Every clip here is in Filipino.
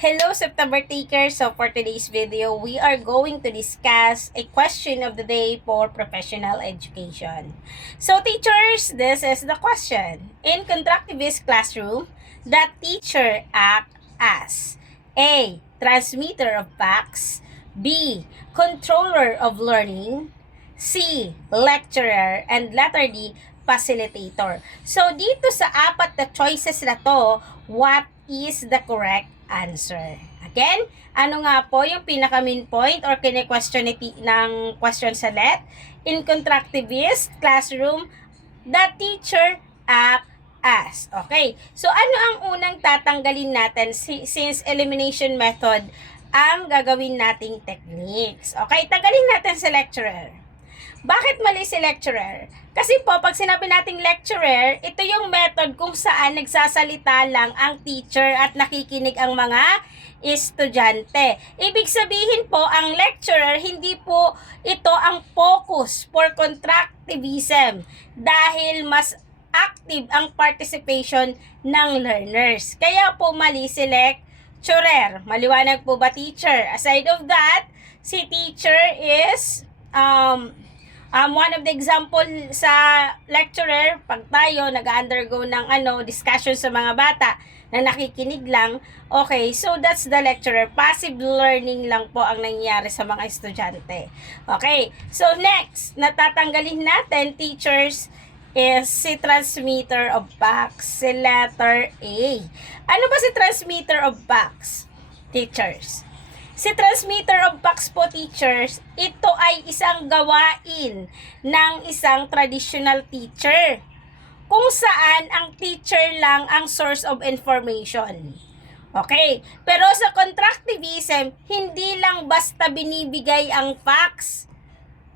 Hello, September takers. So for today's video, we are going to discuss a question of the day for professional education. So teachers, this is the question. In constructivist classroom, the teacher acts as A. Transmitter of facts, B. Controller of learning, C. Lecturer, and letter D. Facilitator. So dito sa apat na choices na to, what is the correct answer? Again, ano nga po yung pinaka-main point or kine-question ng question sa LET? In constructivist classroom, the teacher acts as. Okay, so ano ang unang tatanggalin natin since elimination method ang gagawin nating techniques? Okay, tanggalin natin sa lecturer. Bakit mali si lecturer? Kasi po, pag sinabi nating lecturer, ito yung method kung saan nagsasalita lang ang teacher at nakikinig ang mga estudyante. Ibig sabihin po, ang lecturer, hindi po ito ang focus for constructivism dahil mas active ang participation ng learners. Kaya po mali si lecturer. Maliwanag po ba, teacher? Aside of that, si teacher is one of the example sa lecturer, pag tayo nag-undergo ng discussion sa mga bata na nakikinig lang, okay, so that's the lecturer. Passive learning lang po ang nangyayari sa mga estudyante. Okay, so next, natatanggalin natin, teachers, is si transmitter of facts, si letter A. Ano ba si transmitter of facts, teachers? Si transmitter of facts po, teachers, ito ay isang gawain ng isang traditional teacher kung saan ang teacher lang ang source of information. Okay? Pero sa constructivism, hindi lang basta binibigay ang facts.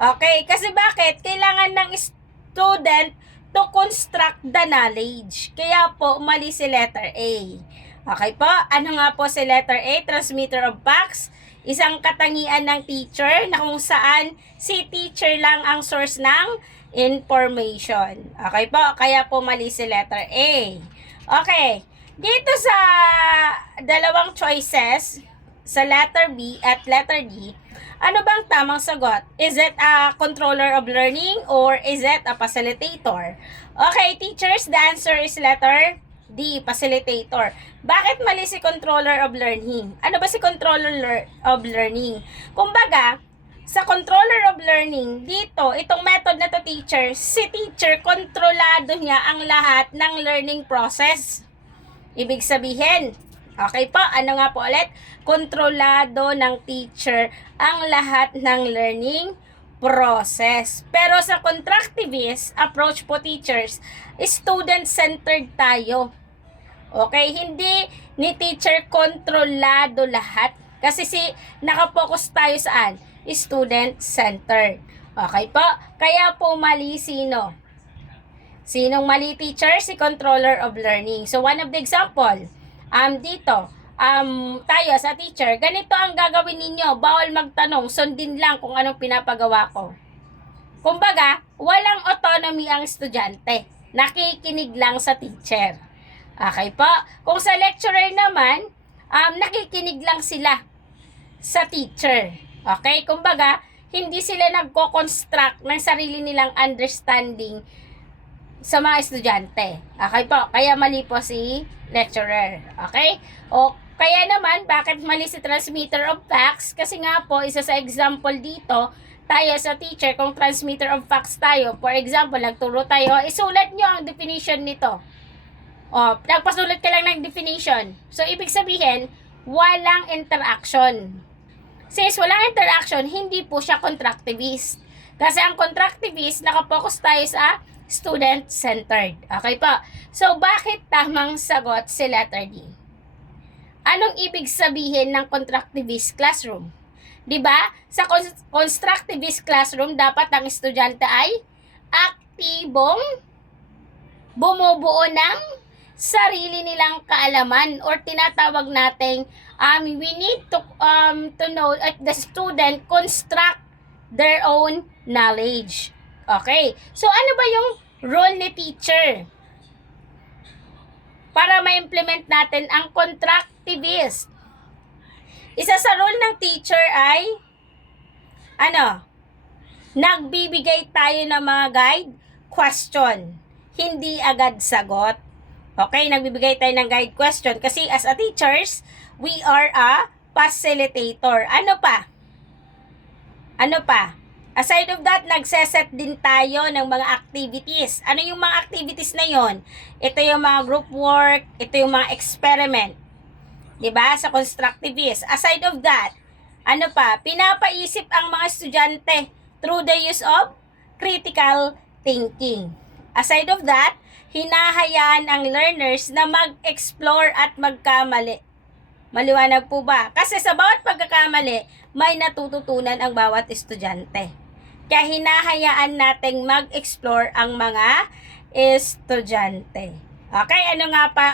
Okay? Kasi bakit? Kailangan ng student to construct the knowledge. Kaya po, mali si letter A. Okay po? Ano nga po si letter A? Transmitter of facts. Isang katangian ng teacher na kung saan si teacher lang ang source ng information. Okay po? Kaya po mali si letter A. Okay. Dito sa dalawang choices, sa letter B at letter D, ano bang tamang sagot? Is it a controller of learning or is it a facilitator? Okay, teachers, the answer is letter D, facilitator. Bakit mali si controller of learning? Ano ba si controller of learning? Kumbaga, sa controller of learning, dito, itong method na to, teacher, si teacher, kontrolado niya ang lahat ng learning process. Ibig sabihin, okay po, ano nga po ulit? Kontrolado ng teacher ang lahat ng learning process. Pero sa constructivist approach po, teachers, student-centered tayo. Okay, hindi ni teacher kontrolado lahat. Kasi nakapokus tayo saan? Student-centered. Okay po? Kaya po mali sino? Sinong mali, teacher? Si controller of learning. So, one of the example, dito, tayo sa teacher, ganito ang gagawin ninyo. Bawal magtanong, sundin lang kung anong pinapagawa ko. Kumbaga, walang autonomy ang estudyante. Nakikinig lang sa teacher. Okay po? Kung sa lecturer naman, nakikinig lang sila sa teacher. Okay? Kumbaga, hindi sila nagko-construct ng sarili nilang understanding sa mga estudyante. Okay po? Kaya mali po si lecturer. Okay? O kaya naman, bakit mali si transmitter of facts? Kasi nga po, isa sa example dito, tayo sa teacher, kung transmitter of facts tayo, for example, nagturo tayo, isulat nyo ang definition nito. O, nagpasulat ka lang ng definition. So, ibig sabihin, walang interaction. Since walang interaction, hindi po siya constructivist. Kasi ang constructivist, nakapokus tayo sa student-centered. Okay po? So, bakit tamang sagot si letter D? Anong ibig sabihin ng constructivist classroom? 'Di ba? Sa constructivist classroom, dapat ang estudyante ay aktibong bumubuo ng sarili nilang kaalaman or tinatawag nating we need to know that the student construct their own knowledge. Okay? So, ano ba yung role ni teacher para ma-implement natin ang constructivist? Isa sa role ng teacher ay, nagbibigay tayo ng mga guide question. Hindi agad sagot. Okay, nagbibigay tayo ng guide question kasi as a teachers, we are a facilitator. Ano pa? Aside of that, nagseset din tayo ng mga activities. Ano yung mga activities na yon? Ito yung mga group work, ito yung mga experiment. 'Di ba? Sa constructivist. Aside of that, pinapaisip ang mga estudyante through the use of critical thinking. Aside of that, hinahayaan ang learners na mag-explore at magkamali. Maliwanag po ba? Kasi sa bawat pagkakamali, may natututunan ang bawat estudyante. Kaya hinahayaan nating mag-explore ang mga estudyante. Okay, ano nga pa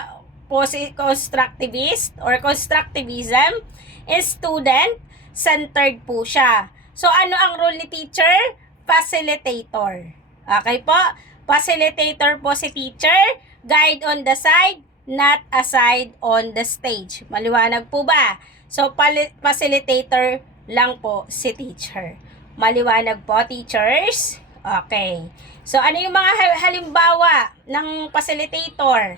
po si constructivist or constructivism? Student-centered po siya. So, ano ang role ni teacher? Facilitator. Okay po? Facilitator po si teacher. Guide on the side, not aside on the stage. Maliwanag po ba? So, facilitator lang po si teacher. Maliwanag po, teachers? Okay. So, ano yung mga halimbawa ng facilitator?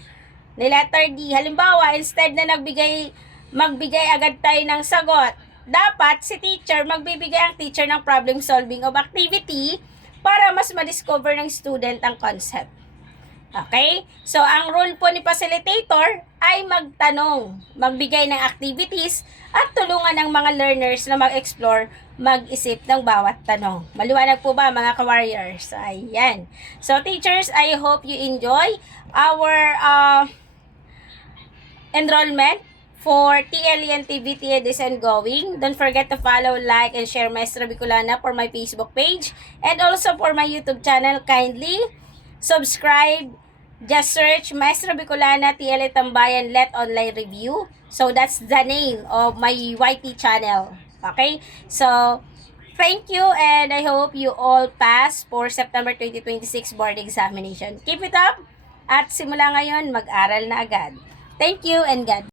Ni letter D, halimbawa, instead na magbigay agad tayo ng sagot, dapat si teacher, magbibigay ang teacher ng problem solving of activity para mas ma-discover ng student ang concept. Okay? So, ang role po ni facilitator ay magtanong, magbigay ng activities, at tulungan ang mga learners na mag-explore, mag-isip ng bawat tanong. Maliwanag po ba mga ka-warriors? Ayan. So, teachers, I hope you enjoy our enrollment for TLE and TVT. It is ongoing. Don't forget to follow, like, and share Maestra Bicolana for my Facebook page and also for my YouTube channel. Kindly subscribe. Just search Maestra Bicolana TLE Tambayan Let Online Review. So that's the name of my YT channel. Okay? So thank you and I hope you all pass for September 2026 board examination. Keep it up at simula ngayon mag-aral na agad. Thank you and God